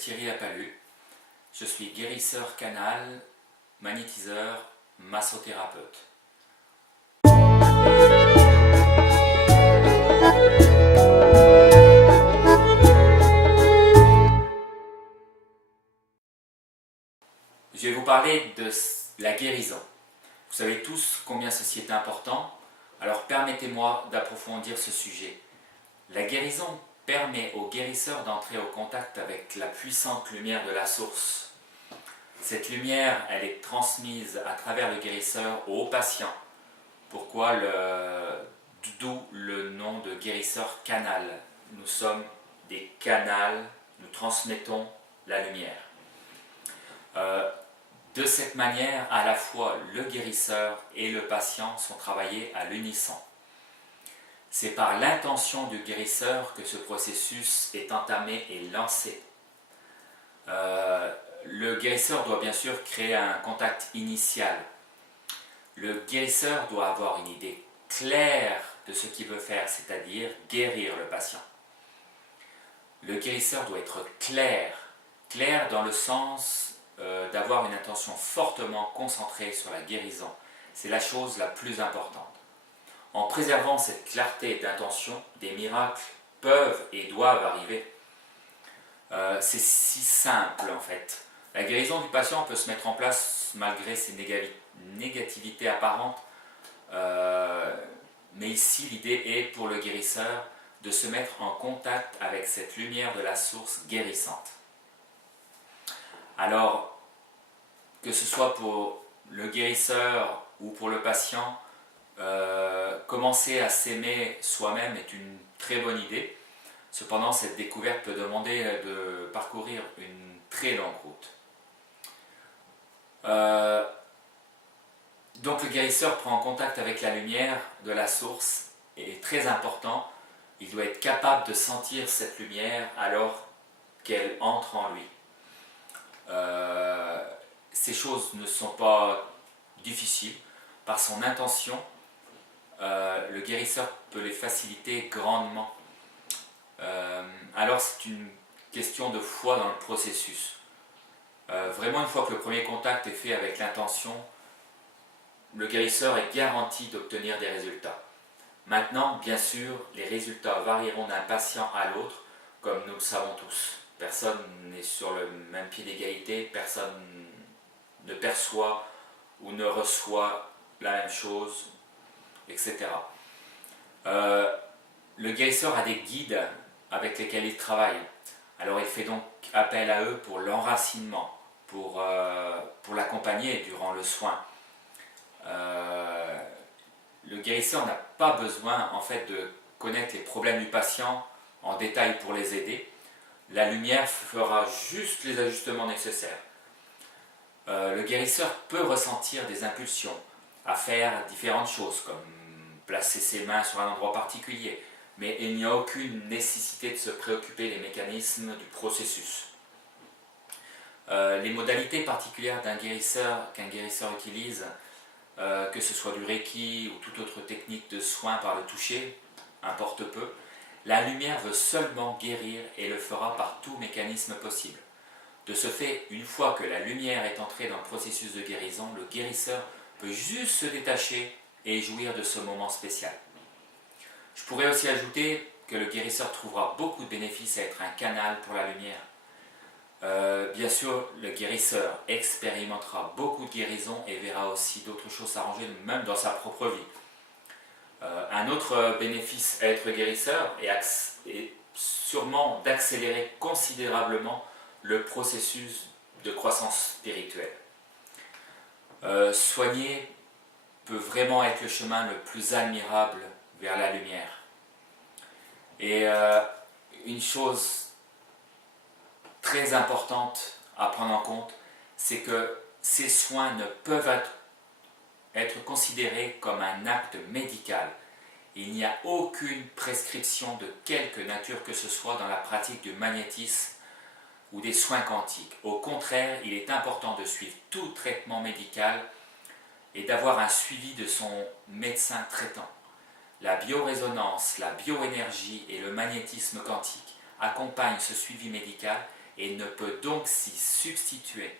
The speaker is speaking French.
Thierry Lapalu. Je suis guérisseur canal, magnétiseur, massothérapeute. Je vais vous parler de la guérison. Vous savez tous combien ceci est important, alors permettez-moi d'approfondir ce sujet. La guérison permet aux guérisseurs d'entrer au contact avec la puissante lumière de la source. Cette lumière, elle est transmise à travers le guérisseur au patient. Pourquoi d'où le nom de guérisseur canal. Nous sommes des canals, nous transmettons la lumière. De cette manière, à la fois le guérisseur et le patient sont travaillés à l'unisson. C'est par l'intention du guérisseur que ce processus est entamé et lancé. Le guérisseur doit bien sûr créer un contact initial. Le guérisseur doit avoir une idée claire de ce qu'il veut faire, c'est-à-dire guérir le patient. Le guérisseur doit être clair dans le sens d'avoir une intention fortement concentrée sur la guérison. C'est la chose la plus importante. En préservant cette clarté d'intention, des miracles peuvent et doivent arriver. C'est si simple en fait. La guérison du patient peut se mettre en place malgré ses négativités apparentes. Mais ici, l'idée est pour le guérisseur de se mettre en contact avec cette lumière de la source guérissante. Alors, que ce soit pour le guérisseur ou pour le patient, commencer à s'aimer soi-même est une très bonne idée. Cependant, cette découverte peut demander de parcourir une très longue route. Donc le guérisseur prend contact avec la lumière de la source et est très important. Il doit être capable de sentir cette lumière alors qu'elle entre en lui. Ces choses ne sont pas difficiles. Par son intention, le guérisseur peut les faciliter grandement. Alors c'est une question de foi dans le processus. Vraiment, une fois que le premier contact est fait avec l'intention, le guérisseur est garanti d'obtenir des résultats. Maintenant, bien sûr, les résultats varieront d'un patient à l'autre, comme nous le savons tous. Personne n'est sur le même pied d'égalité, personne ne perçoit ou ne reçoit la même chose, etc. Le guérisseur a des guides avec lesquels il travaille. Alors il fait donc appel à eux pour l'enracinement, pour l'accompagner durant le soin. Le guérisseur n'a pas besoin en fait de connaître les problèmes du patient en détail pour les aider. La lumière fera juste les ajustements nécessaires. Le guérisseur peut ressentir des impulsions à faire différentes choses, comme placer ses mains sur un endroit particulier, mais il n'y a aucune nécessité de se préoccuper des mécanismes du processus. Les modalités particulières qu'un guérisseur utilise, que ce soit du Reiki ou toute autre technique de soin par le toucher, importe peu, la lumière veut seulement guérir et le fera par tout mécanisme possible. De ce fait, une fois que la lumière est entrée dans le processus de guérison, le guérisseur peut juste se détacher et jouir de ce moment spécial. Je pourrais aussi ajouter que le guérisseur trouvera beaucoup de bénéfices à être un canal pour la lumière. Bien sûr, le guérisseur expérimentera beaucoup de guérisons et verra aussi d'autres choses s'arranger, même dans sa propre vie. Un autre bénéfice à être guérisseur est sûrement d'accélérer considérablement le processus de croissance spirituelle. Soigner peut vraiment être le chemin le plus admirable vers la lumière. Et une chose très importante à prendre en compte, c'est que ces soins ne peuvent être considérés comme un acte médical. Il n'y a aucune prescription de quelque nature que ce soit dans la pratique du magnétisme ou des soins quantiques. Au contraire, il est important de suivre tout traitement médical et d'avoir un suivi de son médecin traitant. La biorésonance, la bioénergie et le magnétisme quantique accompagnent ce suivi médical et ne peut donc s'y substituer.